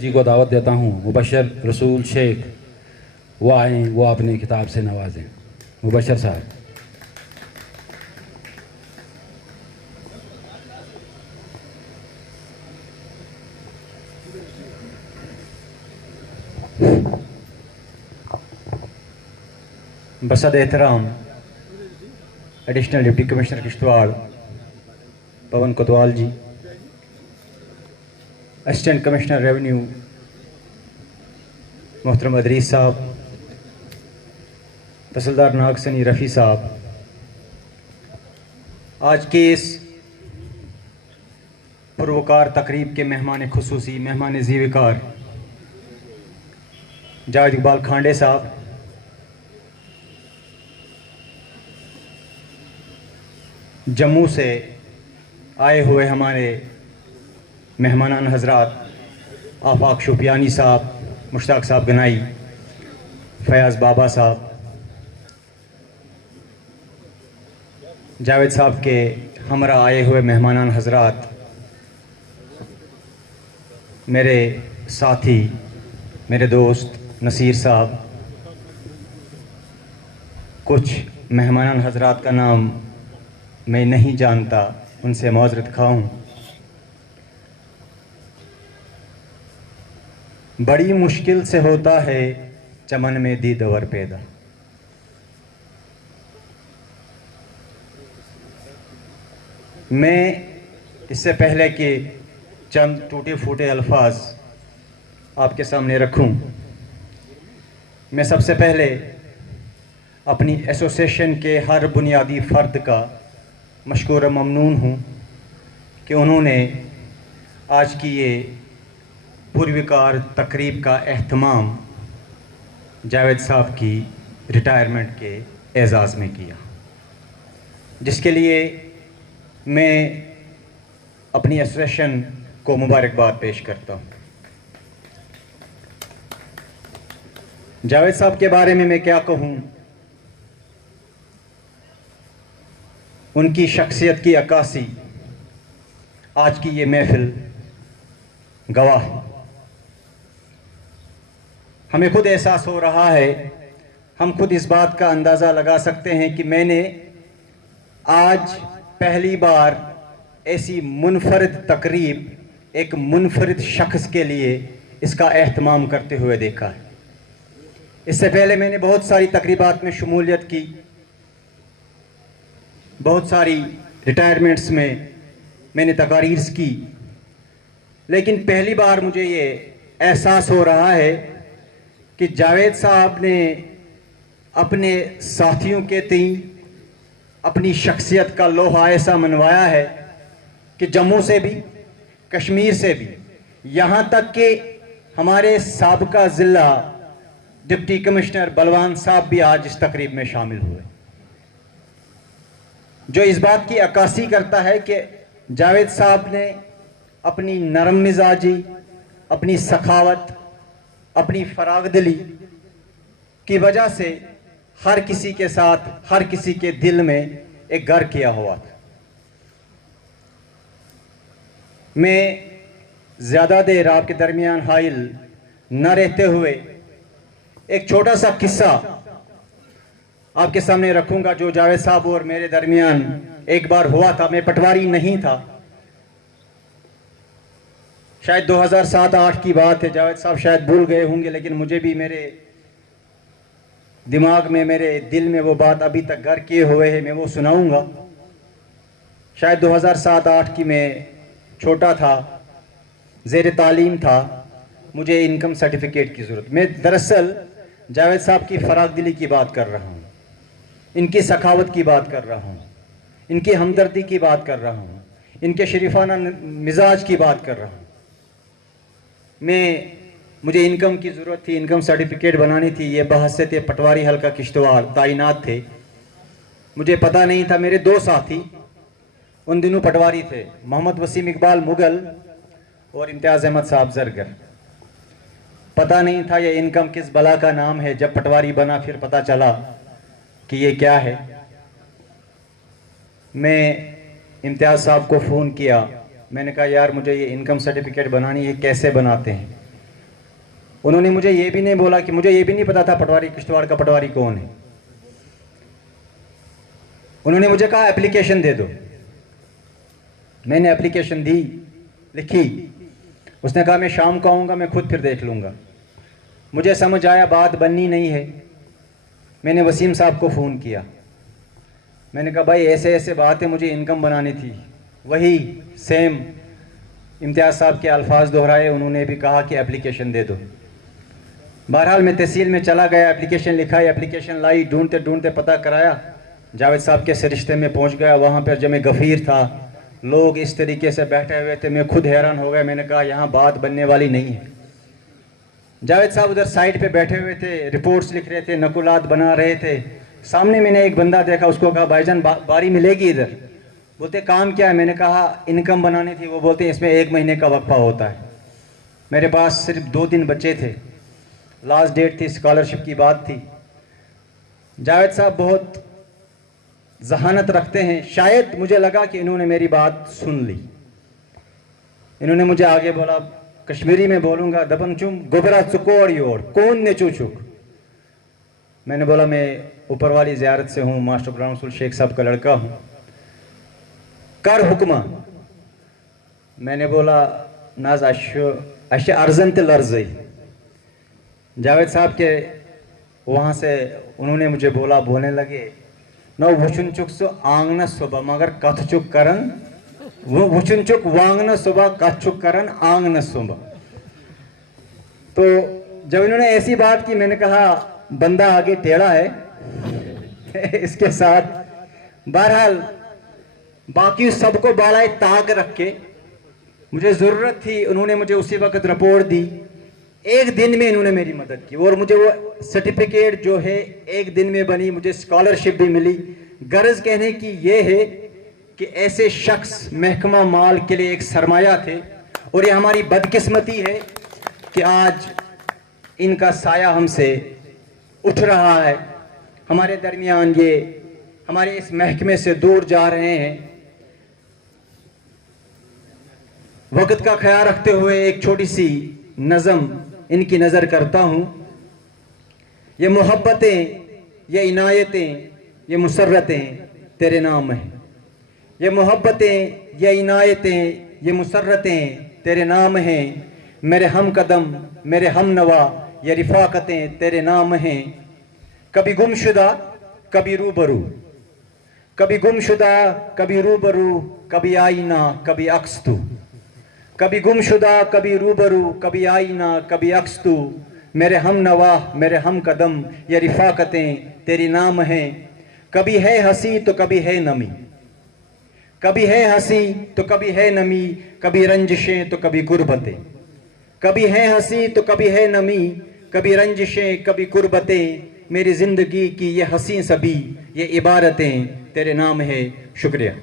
जी को दावत देता हूँ। मुबशर रसूल शेख वो आएँ, वो अपनी किताब से नवाजें। मुबशर साहब। बसद एहतराम additional deputy commissioner Kishtwar Pawan Kotwal जी, असिस्टेंट कमिश्नर रेवेन्यू मोहतरम अदरीस साहब, तहसीलदार नागसनी रफ़ी साहब, आज के इस पुरवकार तकरीब के मेहमान खुसूसी मेहमान ज़ीविकार जावेद इकबाल खांडे साहब, जम्मू से आए हुए हमारे मेहमानान हजरात आफाक शुपियानी साहब, मुश्ताक साहब गनाई, फयाज़ बाबा साहब, जावेद साहब के हमरा आए हुए मेहमानान हजरात, मेरे साथी, मेरे दोस्त नसीर साहब, कुछ मेहमानान हजरात का नाम मैं नहीं जानता, उनसे माज़रत खाऊं। बड़ी मुश्किल से होता है चमन में दीदवर पैदा। मैं इससे पहले कि चंद टूटे फूटे अल्फाज आपके सामने रखूं, मैं सबसे पहले अपनी एसोसिएशन के हर बुनियादी फ़र्द का मशकूर ममनून हूँ कि उन्होंने आज की ये पुरवकार तकरीब का एहतमाम जावेद साहब की रिटायरमेंट के एज़ाज़ में किया, जिसके लिए मैं अपनी एसोसिएशन को मुबारकबाद पेश करता हूँ। जावेद साहब के बारे में मैं क्या कहूँ, उनकी शख्सियत की अक्कासी आज की ये महफिल गवाह है। हमें खुद एहसास हो रहा है, हम खुद इस बात का अंदाज़ा लगा सकते हैं कि मैंने आज पहली बार ऐसी मुनफरिद तकरीब एक मुनफरिद शख्स के लिए इसका एहतमाम करते हुए देखा है। इससे पहले मैंने बहुत सारी तकरीबात में शमूलियत की, बहुत सारी रिटायरमेंट्स में मैंने तकारीर की, लेकिन पहली बार मुझे ये एहसास हो रहा है कि जावेद साहब ने अपने साथियों के तीन अपनी शख्सियत का लोहा ऐसा मनवाया है कि जम्मू से भी, कश्मीर से भी, यहाँ तक कि हमारे साबका ज़िला डिप्टी कमिश्नर बलवान साहब भी आज इस तकरीब में शामिल हुए, जो इस बात की अक्कासी करता है कि जावेद साहब ने अपनी नरम मिजाजी, अपनी सखावत, अपनी फरागदिली की वजह से हर किसी के साथ, हर किसी के दिल में एक घर किया हुआ था। मैं ज़्यादा देर आपके दरमियान हाइल न रहते हुए एक छोटा सा किस्सा आपके सामने रखूंगा, जो जावेद साहब और मेरे दरमियान एक बार हुआ था। मैं पटवारी नहीं था, शायद 2007-8 की बात है। जावेद साहब शायद भूल गए होंगे, लेकिन मुझे भी मेरे दिमाग में, मेरे दिल में वो बात अभी तक घर किए हुए है, मैं वो सुनाऊंगा। शायद 2007-8 की मैं छोटा था, ज़ेर तालीम था, मुझे इनकम सर्टिफिकेट की ज़रूरत। मैं दरअसल जावेद साहब की फरागदिली की बात कर रहा हूँ, इनकी सखावत की बात कर रहा हूँ, इनकी हमदर्दी की बात कर रहा हूँ, इनके शरीफाना मिजाज की बात कर रहा हूँ। मुझे इनकम की ज़रूरत थी, इनकम सर्टिफिकेट बनानी थी। ये बहसत पटवारी हल्का किश्तवाड़ तैनात थे, मुझे पता नहीं था। मेरे दो साथी उन दिनों पटवारी थे, मोहम्मद वसीम इकबाल मुगल और इम्तियाज़ अहमद साहब जरगर। पता नहीं था ये इनकम किस बला का नाम है। जब पटवारी बना फिर पता चला कि ये क्या है। मैं इम्तियाज़ साहब को फ़ोन किया, मैंने कहा यार मुझे ये इनकम सर्टिफिकेट बनानी है, कैसे बनाते हैं। उन्होंने मुझे ये भी नहीं बोला कि मुझे ये भी नहीं पता था पटवारी किश्तवाड़ का पटवारी कौन है। उन्होंने मुझे कहा एप्लीकेशन दे दो। मैंने एप्लीकेशन दी, लिखी। उसने कहा मैं शाम को आऊँगा, मैं खुद फिर देख लूँगा। मुझे समझ आया बात बननी नहीं है। मैंने वसीम साहब को फ़ोन किया। मैंने कहा भाई ऐसे ऐसे बात है, मुझे इनकम बनानी थी। वही सेम इम्तियाज़ साहब के अल्फाज दोहराए। उन्होंने भी कहा कि एप्लीकेशन दे दो। बहरहाल मैं तहसील में चला गया, एप्लीकेशन लिखा, एप्लीकेशन लाई, ढूंढते ढूंढते पता कराया, जावेद साहब के सरिश्ते में पहुंच गया। वहाँ पर जमे गफ़ीर था, लोग इस तरीके से बैठे हुए थे, मैं खुद हैरान हो गया। मैंने कहा यहाँ बात बनने वाली नहीं है। जावेद साहब उधर साइड पे बैठे हुए थे, रिपोर्ट्स लिख रहे थे, नकुलात बना रहे थे। सामने मैंने एक बंदा देखा, उसको कहा भाईजान बारी मिलेगी इधर? बोलते काम क्या है? मैंने कहा इनकम बनानी थी। वो बोलते इसमें 1 महीने का वक्फा होता है। मेरे पास सिर्फ 2 दिन बचे थे, लास्ट डेट थी, स्कॉलरशिप की बात थी। जावेद साहब बहुत जहानत रखते हैं। शायद मुझे लगा कि इन्होंने मेरी बात सुन ली। इन्होंने मुझे आगे बोला, कश्मीरी में बोलूँगा, दबन चुम गोबरा चुकोड़ योड़ कौन ने चूचुक। मैंने बोला मैं ऊपर वाली ज़ियारत से हूँ, मास्टर गुलाम रसूल शेख साहब का लड़का हूँ, कर हुक्मा। मैंने बोला नाज अश अर्जन ते लर्ज़ई। जावेद साहब के वहाँ से उन्होंने मुझे बोलने लगे, न वुचुन चुक सो आंगना सुबह मगर कथ चुक करन, वो वुचुन चुक वांगना सुबह कथ चुक करन आंगना सुबह। तो जब इन्होंने ऐसी बात की, मैंने कहा बंदा आगे टेढ़ा है इसके साथ। बहरहाल बाकी सबको बालाए ताक रख के मुझे ज़रूरत थी। उन्होंने मुझे उसी वक्त रिपोर्ट दी। 1 दिन में इन्होंने मेरी मदद की और मुझे वो सर्टिफिकेट जो है 1 दिन में बनी, मुझे स्कॉलरशिप भी मिली। गर्ज कहने की ये है कि ऐसे शख्स महकमा माल के लिए एक सरमाया थे और ये हमारी बदकिस्मती है कि आज इनका साया हमसे उठ रहा है। हमारे दरमियान ये हमारे इस महकमे से दूर जा रहे हैं। वक्त का ख्याल रखते हुए एक छोटी सी नज़म इनकी नज़र करता हूँ। ये मोहब्बतें, ये इनायतें, ये मुसर्रतें तेरे नाम हैं। ये मोहब्बतें, ये इनायतें, ये मुसर्रतें तेरे नाम हैं। मेरे हम कदम, मेरे हम नवा, ये रिफाकतें तेरे नाम हैं। कभी गुमशुदा कभी रूबरू, कभी गुमशुदा कभी रूबरू, कभी आईना कभी अक्स तू। कभी गुमशुदा कभी रूबरू, कभी आईना कभी अक्स तू। मेरे हम नवा, मेरे हम कदम, ये रिफाकतें तेरी नाम हैं। कभी है हंसी तो कभी है नमी, कभी है हंसी तो कभी है नमी, कभी रंजिशें तो कभी गुर्बतें। कभी है हंसी तो कभी है नमी, कभी रंजिशें कभी गुर्बतें। मेरी ज़िंदगी की ये हंसी सभी, ये इबारतें तेरे नाम है। शुक्रिया।